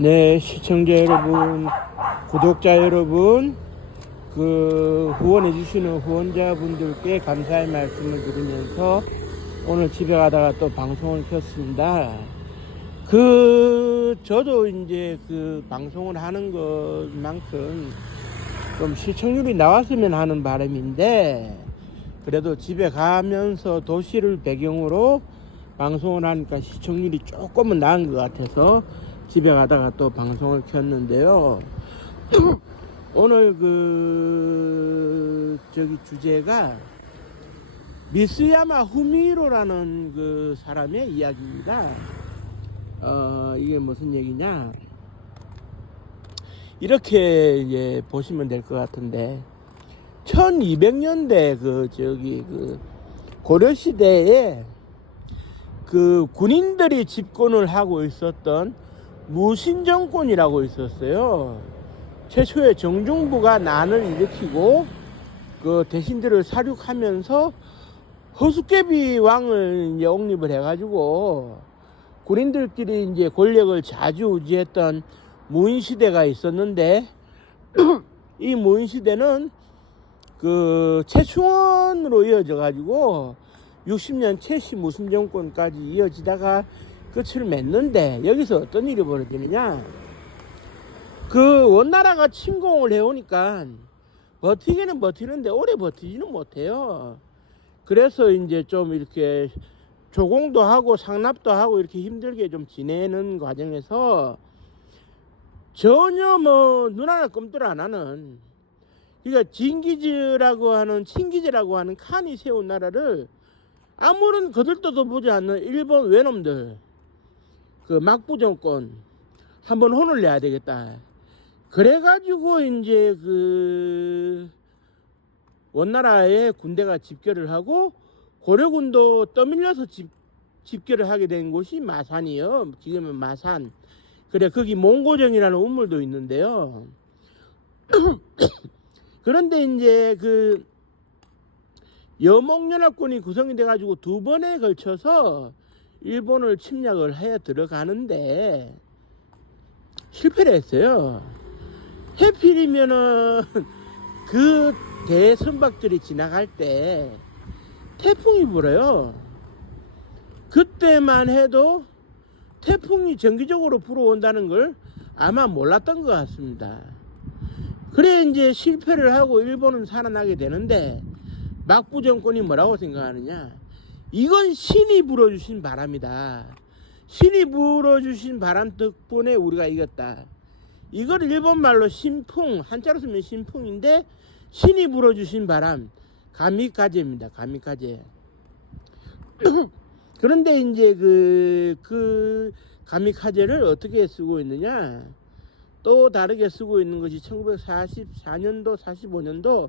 네, 시청자 여러분, 구독자 여러분, 후원해 주시는 후원자분들께 감사의 말씀을 드리면서 오늘 집에 가다가 또 방송을 켰습니다. 저도 이제 방송을 하는 것만큼 좀 시청률이 나왔으면 하는 바람인데, 그래도 집에 가면서 도시를 배경으로 방송을 하니까 시청률이 조금은 나은 것 같아서 집에 가다가 또 방송을 켰는데요. 오늘 주제가 미쓰야마 후미히로라는 사람의 이야기입니다. 이게 무슨 얘기냐? 이렇게 이제 보시면 될 것 같은데, 1200년대 고려 시대에 군인들이 집권을 하고 있었던 무신정권이라고 있었어요. 최초의 정중부가 난을 일으키고 대신들을 사륙하면서 허수개비 왕을 이제 옹립을 해가지고 군인들끼리 이제 권력을 좌지우지했던 무인시대가 있었는데, 이 무인시대는 최충원으로 이어져가지고 60년 최씨 무신정권까지 이어지다가 끝을 맺는데, 여기서 어떤 일이 벌어지느냐? 원나라가 침공을 해오니까 버티기는 버티는데 오래 버티지는 못해요. 그래서 이제 좀 이렇게 조공도 하고 상납도 하고 이렇게 힘들게 좀 지내는 과정에서 전혀 눈 하나 꼼짝 안 하는, 그러니까 친기즈라고 하는 칸이 세운 나라를 아무런 거들떠도 보지 않는 일본 외놈들, 막부정권 한번 혼을 내야 되겠다. 그래가지고 이제 원나라에 군대가 집결을 하고 고려군도 떠밀려서 집결을 하게 된 곳이 마산이요. 지금은 마산. 그래, 거기 몽고정이라는 우물도 있는데요. 그런데 이제 여몽연합군이 구성이 돼가지고 두 번에 걸쳐서 일본을 침략을 해 들어가는데 실패를 했어요. 해필이면은 대선박들이 지나갈 때 태풍이 불어요. 그때만 해도 태풍이 정기적으로 불어온다는 걸 아마 몰랐던 것 같습니다. 그래 이제 실패를 하고 일본은 살아나게 되는데, 막부 정권이 뭐라고 생각하느냐? 이건 신이 불어주신 바람이다. 신이 불어주신 바람 덕분에 우리가 이겼다. 이걸 일본말로 신풍, 한자로 쓰면 신풍인데 신이 불어주신 바람, 가미카제입니다. 가미카제. 그런데 이제 가미카제를 어떻게 쓰고 있느냐? 또 다르게 쓰고 있는 것이 1944년도 45년도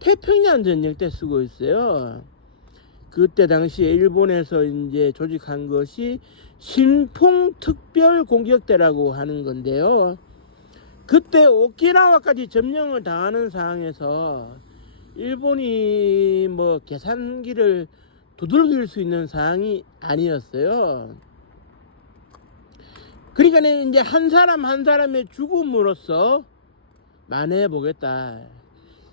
태평양 전쟁 때 쓰고 있어요. 그때 당시에 일본에서 이제 조직한 것이 신풍 특별 공격대라고 하는 건데요. 그때 오키나와까지 점령을 당하는 상황에서 일본이 계산기를 두들길 수 있는 상황이 아니었어요. 그러니까 이제 한 사람 한 사람의 죽음으로써 만회해 보겠다.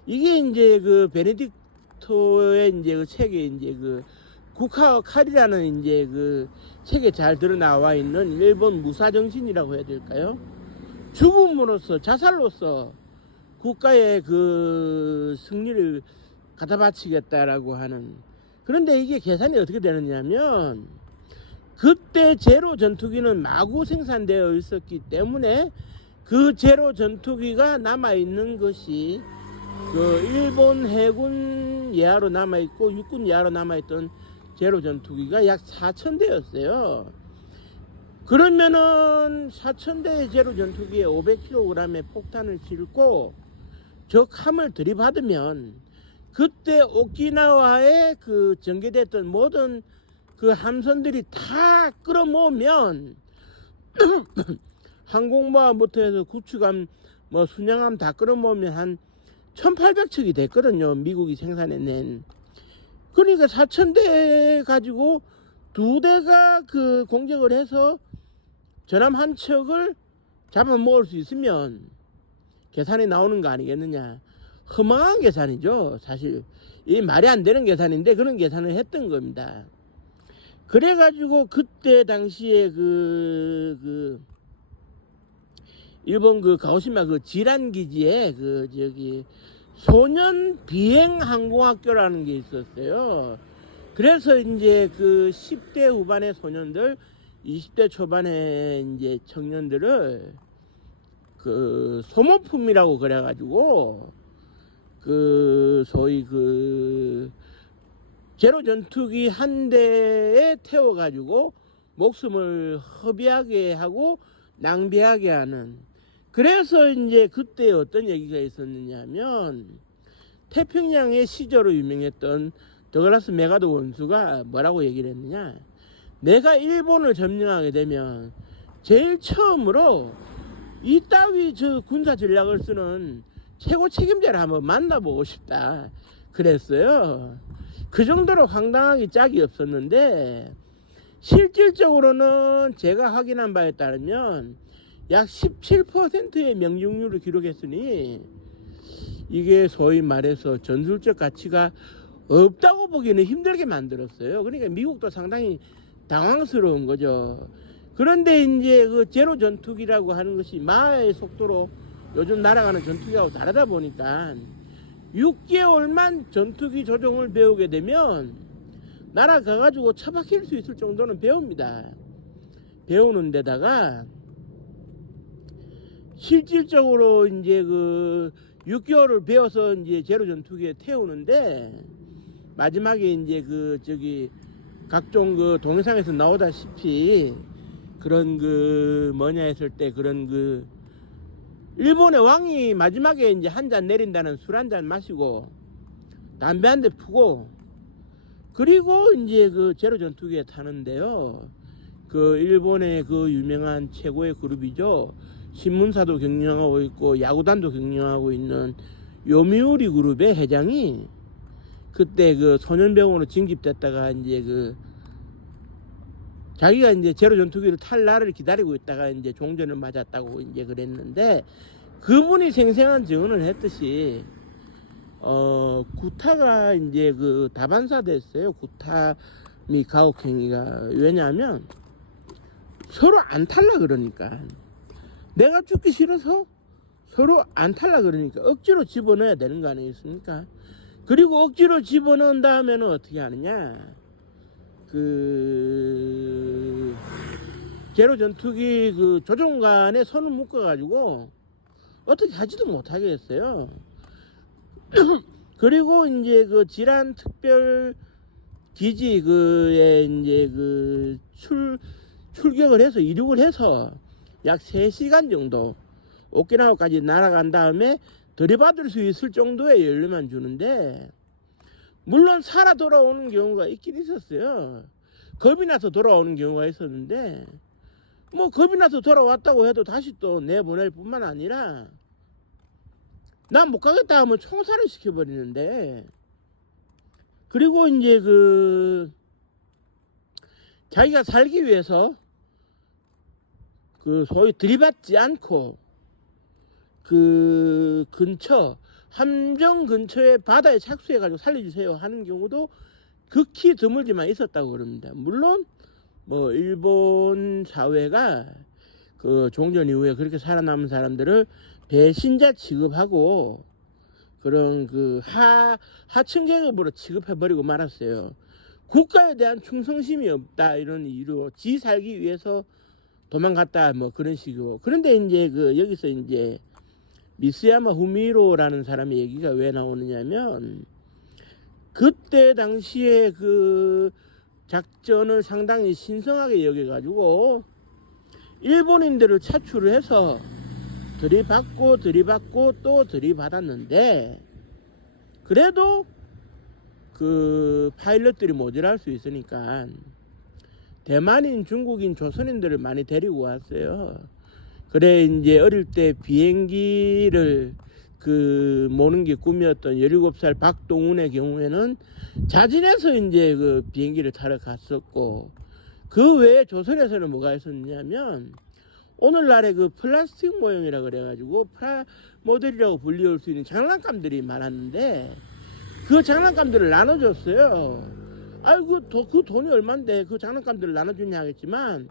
이게 이제 베네딕토의 이제 책에 이제 국화와 칼이라는 이제 책에 잘 드러나와 있는 일본 무사 정신이라고 해야 될까요? 죽음으로써, 자살로써 국가의 승리를 갖다 바치겠다라고 하는. 그런데 이게 계산이 어떻게 되느냐면, 그때 제로 전투기는 마구 생산되어 있었기 때문에 제로 전투기가 남아있는 것이 일본 해군 예하로 남아있고 육군 예하로 남아있던 제로 전투기가 약 4,000대였어요. 그러면은 4,000대의 제로 전투기에 500kg의 폭탄을 싣고 적함을 들이받으면, 그때 오키나와에 전개됐던 모든 함선들이 다 끌어모으면 항공모함부터 해서 구축함, 순양함 다 끌어모으면 한 1800척이 됐거든요. 미국이 생산해낸. 그러니까 4,000대 가지고 2대가 공격을 해서 전함 한 척을 잡아먹을 수 있으면 계산이 나오는 거 아니겠느냐. 허망한 계산이죠. 사실 이 말이 안 되는 계산인데 그런 계산을 했던 겁니다. 그래가지고 그때 당시에 일본 그 가오시마 그 지란 기지에 그 저기 소년 비행 항공학교라는 게 있었어요. 그래서 이제 그 10대 후반의 소년들, 20대 초반의 이제 청년들을 그 소모품이라고 그래가지고 그 소위 그 제로 전투기 한 대에 태워가지고 목숨을 허비하게 하고 낭비하게 하는. 그래서 이제 그때 어떤 얘기가 있었느냐 하면 태평양의 시저로 유명했던 더글라스 메가더 원수가 뭐라고 얘기를 했느냐. 내가 일본을 점령하게 되면 제일 처음으로 이따위 저 군사 전략을 쓰는 최고 책임자를 한번 만나보고 싶다 그랬어요. 그 정도로 황당하게 짝이 없었는데 실질적으로는 제가 확인한 바에 따르면 약 17%의 명중률을 기록했으니 이게 소위 말해서 전술적 가치가 없다고 보기는 힘들게 만들었어요. 그러니까 미국도 상당히 당황스러운 거죠. 그런데 이제 그 제로 전투기라고 하는 것이 마하의 속도로 요즘 날아가는 전투기하고 다르다 보니까 6개월만 전투기 조종을 배우게 되면 날아가가지고 처박힐 수 있을 정도는 배웁니다. 배우는 데다가 실질적으로 이제 그 6개월을 배워서 이제 제로 전투기에 태우는데 마지막에 이제 그 저기 각종 그 동영상에서 나오다시피 그런 그 뭐냐 했을 때 그런 그 일본의 왕이 마지막에 이제 한 잔 내린다는 술 한 잔 마시고 담배 한 대 푸고 그리고 이제 그 제로 전투기에 타는데요. 그 일본의 그 유명한 최고의 그룹이죠. 신문사도 경영하고 있고 야구단도 경영하고 있는 요미우리 그룹의 회장이 그때 그 소년병으로 징집됐다가 이제 그 자기가 이제 제로 전투기를 탈 날을 기다리고 있다가 이제 종전을 맞았다고 이제 그랬는데 그분이 생생한 증언을 했듯이 구타가 이제 그 다반사 됐어요. 구타미 가혹행위가. 왜냐하면 서로 안 탈라 그러니까. 내가 죽기 싫어서 서로 안 탈라 그러니까 억지로 집어넣어야 되는 거 아니겠습니까? 그리고 억지로 집어넣은 다음에는 어떻게 하느냐. 그 제로 전투기 그 조종관에 손을 묶어가지고 어떻게 하지도 못하게 했어요. 그리고 이제 그 지란 특별 기지 그에 이제 그 출격을 해서 이륙을 해서 약 3시간 정도 오키나와까지 날아간 다음에 들이받을 수 있을 정도의 연료만 주는데 물론 살아 돌아오는 경우가 있긴 있었어요. 겁이 나서 돌아오는 경우가 있었는데 뭐 겁이 나서 돌아왔다고 해도 다시 또 내보낼 뿐만 아니라 난 못 가겠다 하면 총살을 시켜버리는데 그리고 이제 그 자기가 살기 위해서 그 소위 들이받지 않고 그 근처 함정 근처에 바다에 착수해가지고 살려주세요 하는 경우도 극히 드물지만 있었다고 그럽니다. 물론 뭐 일본 사회가 그 종전 이후에 그렇게 살아남은 사람들을 배신자 취급하고 그런 그 하층 계급으로 취급해버리고 말았어요. 국가에 대한 충성심이 없다 이런 이유로 지 살기 위해서 도망갔다 뭐 그런 식으로. 그런데 이제 그 여기서 이제 미스야마 후미로라는 사람의 얘기가 왜 나오느냐면 그때 당시에 그 작전을 상당히 신성하게 여겨가지고 일본인들을 차출을 해서 들이받고 또 들이받았는데 그래도 그 파일럿들이 모자랄 수 있으니까 대만인, 중국인, 조선인들을 많이 데리고 왔어요. 그래 이제 어릴 때 비행기를 그 모는 게 꿈이었던 17살 박동훈의 경우에는 자진해서 이제 그 비행기를 타러 갔었고 그 외에 조선에서는 뭐가 있었냐면 오늘날의 그 플라스틱 모형이라 그래가지고 프라모델이라고 불리울 수 있는 장난감들이 많았는데 그 장난감들을 나눠줬어요. 아이고 그 돈이 얼만데 그 장난감들을 나눠주냐 하겠지만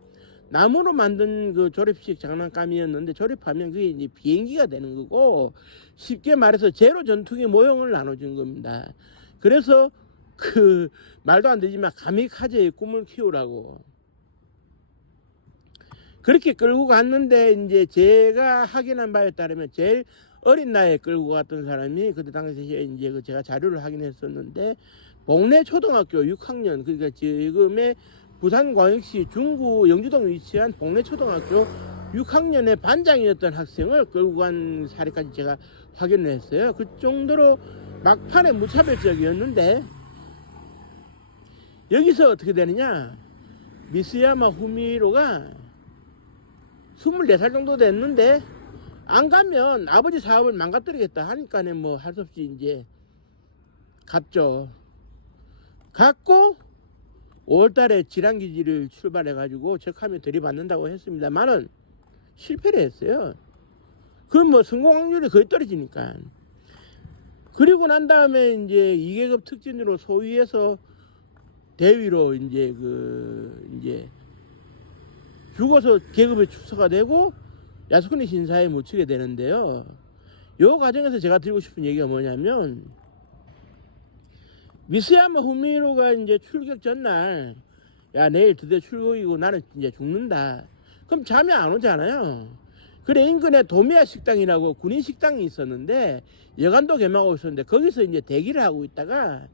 나무로 만든 그 조립식 장난감이었는데 조립하면 그게 이제 비행기가 되는 거고 쉽게 말해서 제로 전투기 모형을 나눠준 겁니다. 그래서 그 말도 안 되지만 가미카제의 꿈을 키우라고 그렇게 끌고 갔는데 이제 제가 확인한 바에 따르면 제일 어린 나이에 끌고 갔던 사람이 그때 당시에 이제 그 제가 자료를 확인했었는데 봉내 초등학교 6학년 그러니까 지금의 부산광역시 중구 영주동 위치한 봉내 초등학교 6학년의 반장이었던 학생을 끌고 간 사례까지 제가 확인을 했어요. 그 정도로 막판에 무차별적이었는데 여기서 어떻게 되느냐 미쓰야마 후미로가 24살 정도 됐는데 안 가면 아버지 사업을 망가뜨리겠다 하니까는 뭐 할 수 없이 이제 갔죠. 갔고 5월달에 지랑기지를 출발해가지고 적하면 들이받는다고 했습니다만은 실패를 했어요. 그건 뭐 성공 확률이 거의 떨어지니까. 그리고 난 다음에 이제 2계급 특진으로 소위에서 대위로 이제 이제 죽어서 계급에 축소가 되고 야스쿠니 신사에 묻히게 되는데요. 요 과정에서 제가 드리고 싶은 얘기가 뭐냐면 미쓰야마 후미로가 이제 출격 전날 야 내일 드디어 출국이고 나는 이제 죽는다. 그럼 잠이 안 오잖아요. 그래 인근에 도미야 식당이라고 군인 식당이 있었는데 여간도 개방하고 있었는데 거기서 이제 대기를 하고 있다가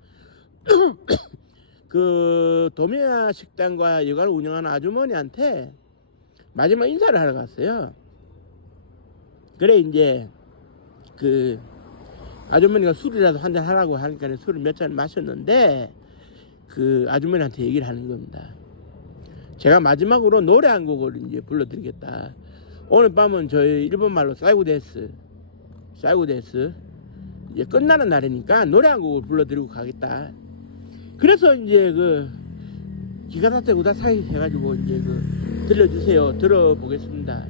그 도미야 식당과 여관을 운영하는 아주머니한테 마지막 인사를 하러 갔어요. 그래 이제 그 아주머니가 술이라도 한잔 하라고 하니까 술을 몇 잔 마셨는데 그 아주머니한테 얘기를 하는 겁니다. 제가 마지막으로 노래 한 곡을 이제 불러드리겠다. 오늘 밤은 저희 일본 말로 사이고데스 이제 끝나는 날이니까 노래 한 곡을 불러드리고 가겠다. 그래서 이제 그 기가사테 우다사이 해가지고 이제 들려주세요. 들어보겠습니다.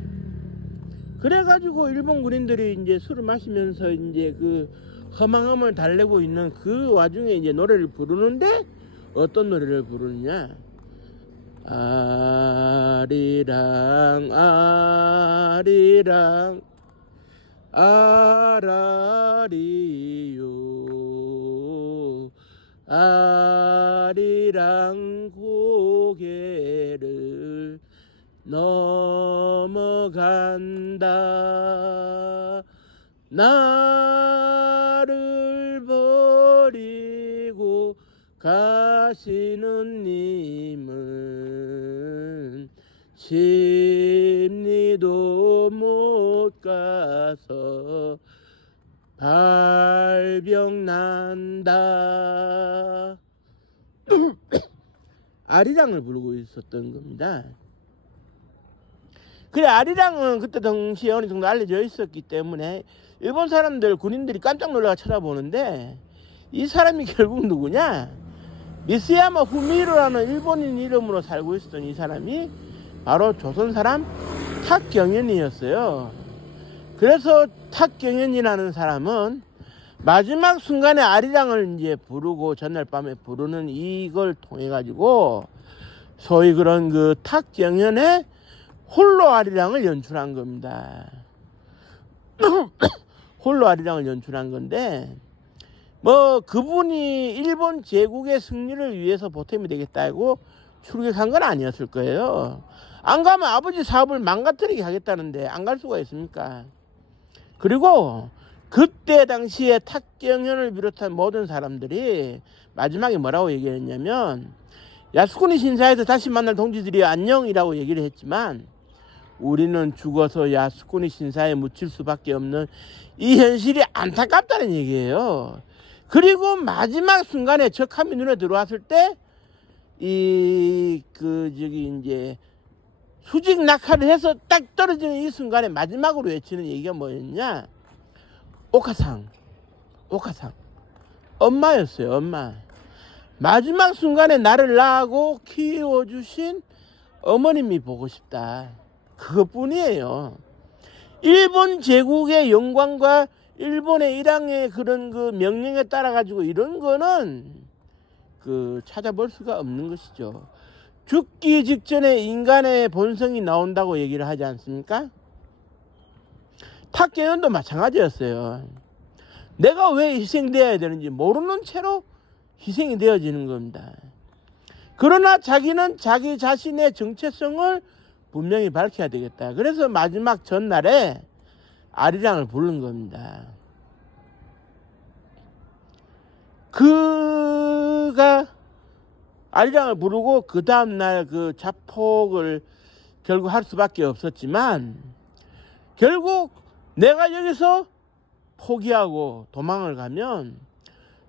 그래가지고 일본 군인들이 이제 술을 마시면서 이제 허망함을 달래고 있는 그 와중에 이제 노래를 부르는데 어떤 노래를 부르느냐? 아리랑 아리랑 아라리요 아리랑 고개를 넘어간다 나를 버리고 가시는 님은 심리도 못 가서 발병 난다. 아리랑을 부르고 있었던 겁니다. 그래 아리랑은 그때 당시에 어느 정도 알려져 있었기 때문에 일본 사람들 군인들이 깜짝 놀라 쳐다보는데 이 사람이 결국 누구냐? 미쓰야마 후미로라는 일본인 이름으로 살고 있었던 이 사람이 바로 조선 사람 탁경연이었어요. 그래서 탁경연이라는 사람은 마지막 순간에 아리랑을 이제 부르고 전날 밤에 부르는 이걸 통해 가지고 소위 그런 탁경연의 홀로 아리랑을 연출한 겁니다. 홀로 아리랑을 연출한 건데 뭐 그분이 일본 제국의 승리를 위해서 보탬이 되겠다고 출격한 건 아니었을 거예요. 안 가면 아버지 사업을 망가뜨리게 하겠다는데 안 갈 수가 있습니까? 그리고 그때 당시에 탁경연을 비롯한 모든 사람들이 마지막에 뭐라고 얘기했냐면 야스쿠니 신사에서 다시 만날 동지들이 안녕이라고 얘기를 했지만 우리는 죽어서 야스쿠니 신사에 묻힐 수밖에 없는 이 현실이 안타깝다는 얘기예요. 그리고 마지막 순간에 적함이 눈에 들어왔을 때 이제 수직 낙하를 해서 딱 떨어지는 이 순간에 마지막으로 외치는 얘기가 뭐였냐? 오카상 엄마였어요. 엄마. 마지막 순간에 나를 낳고 키워주신 어머님이 보고 싶다. 그것뿐이에요. 일본 제국의 영광과 일본의 일왕의 그런 그 명령에 따라 가지고 이런 거는 찾아볼 수가 없는 것이죠. 죽기 직전에 인간의 본성이 나온다고 얘기를 하지 않습니까? 탁계현도 마찬가지였어요. 내가 왜 희생되어야 되는지 모르는 채로 희생이 되어지는 겁니다. 그러나 자기는 자기 자신의 정체성을 분명히 밝혀야 되겠다. 그래서 마지막 전날에 아리랑을 부른 겁니다. 그가 아리랑을 부르고 그 다음날 그 자폭을 결국 할 수밖에 없었지만 결국 내가 여기서 포기하고 도망을 가면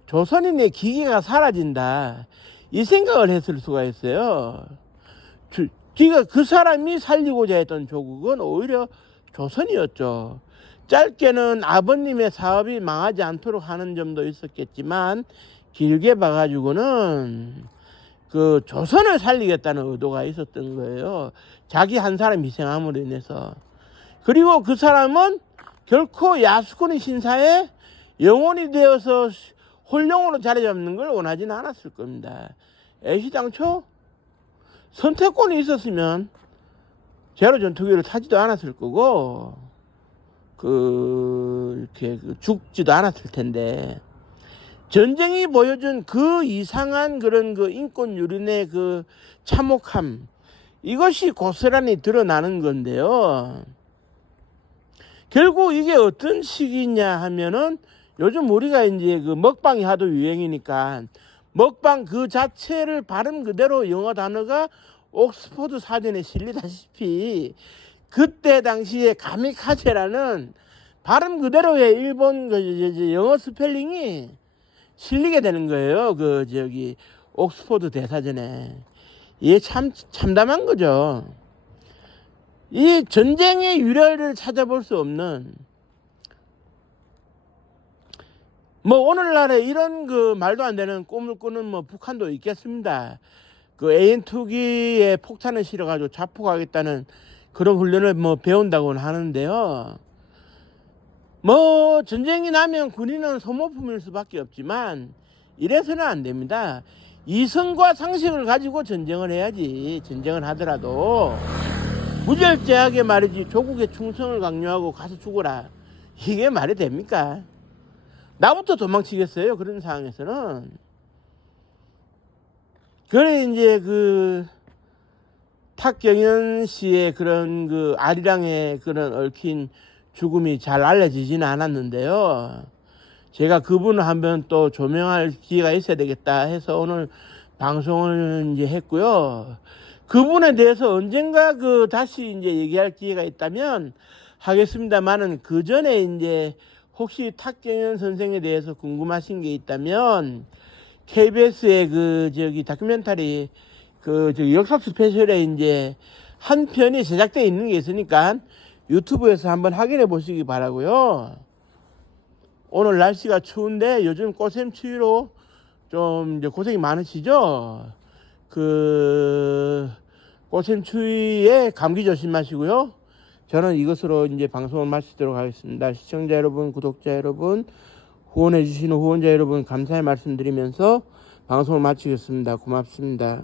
조선인의 기계가 사라진다, 이 생각을 했을 수가 있어요. 그러니까 그 사람이 살리고자 했던 조국은 오히려 조선이었죠. 짧게는 아버님의 사업이 망하지 않도록 하는 점도 있었겠지만 길게 봐가지고는 그 조선을 살리겠다는 의도가 있었던 거예요. 자기 한 사람 희생함으로 인해서. 그리고 그 사람은 결코 야수꾼의 신사에 영혼이 되어서 홀령으로 자리 잡는 걸 원하지는 않았을 겁니다. 애시당초 선택권이 있었으면 제로전투기를 타지도 않았을 거고 이렇게 죽지도 않았을 텐데, 전쟁이 보여준 그 이상한 그런 인권 유린의 참혹함, 이것이 고스란히 드러나는 건데요. 결국 이게 어떤 식이냐 하면은 요즘 우리가 이제 먹방이 하도 유행이니까 먹방 그 자체를 발음 그대로 영어 단어가 옥스퍼드 사전에 실리다시피 그때 당시에 가미카제라는 발음 그대로의 일본 영어 스펠링이 실리게 되는 거예요. 옥스퍼드 대사전에. 이게 참 참담한 거죠. 이 전쟁의 유래를 찾아볼 수 없는, 오늘날에 이런 말도 안 되는 꿈을 꾸는 북한도 있겠습니다. AN2기에 폭탄을 실어가지고 자폭하겠다는 그런 훈련을 배운다고는 하는데요. 전쟁이 나면 군인은 소모품일 수밖에 없지만 이래서는 안 됩니다. 이성과 상식을 가지고 전쟁을 해야지. 전쟁을 하더라도 무절제하게 말이지 조국의 충성을 강요하고 가서 죽어라, 이게 말이 됩니까? 나부터 도망치겠어요, 그런 상황에서는. 그래 이제 탁경현 씨의 그런 아리랑의 그런 얽힌 죽음이 잘 알려지지는 않았는데요. 제가 그분을 한번 또 조명할 기회가 있어야 되겠다 해서 오늘 방송을 이제 했고요. 그분에 대해서 언젠가 다시 이제 얘기할 기회가 있다면 하겠습니다만은, 그 전에 이제 혹시 탁경현 선생에 대해서 궁금하신 게 있다면 KBS의 다큐멘터리 역사 스페셜에 이제 한 편이 제작되어 있는 게 있으니까 유튜브에서 한번 확인해 보시기 바라고요. 오늘 날씨가 추운데 요즘 꽃샘추위로 좀 이제 고생이 많으시죠? 꽃샘추위에 감기 조심하시고요. 저는 이것으로 이제 방송을 마치도록 하겠습니다. 시청자 여러분, 구독자 여러분, 후원해 주시는 후원자 여러분 감사의 말씀드리면서 방송을 마치겠습니다. 고맙습니다.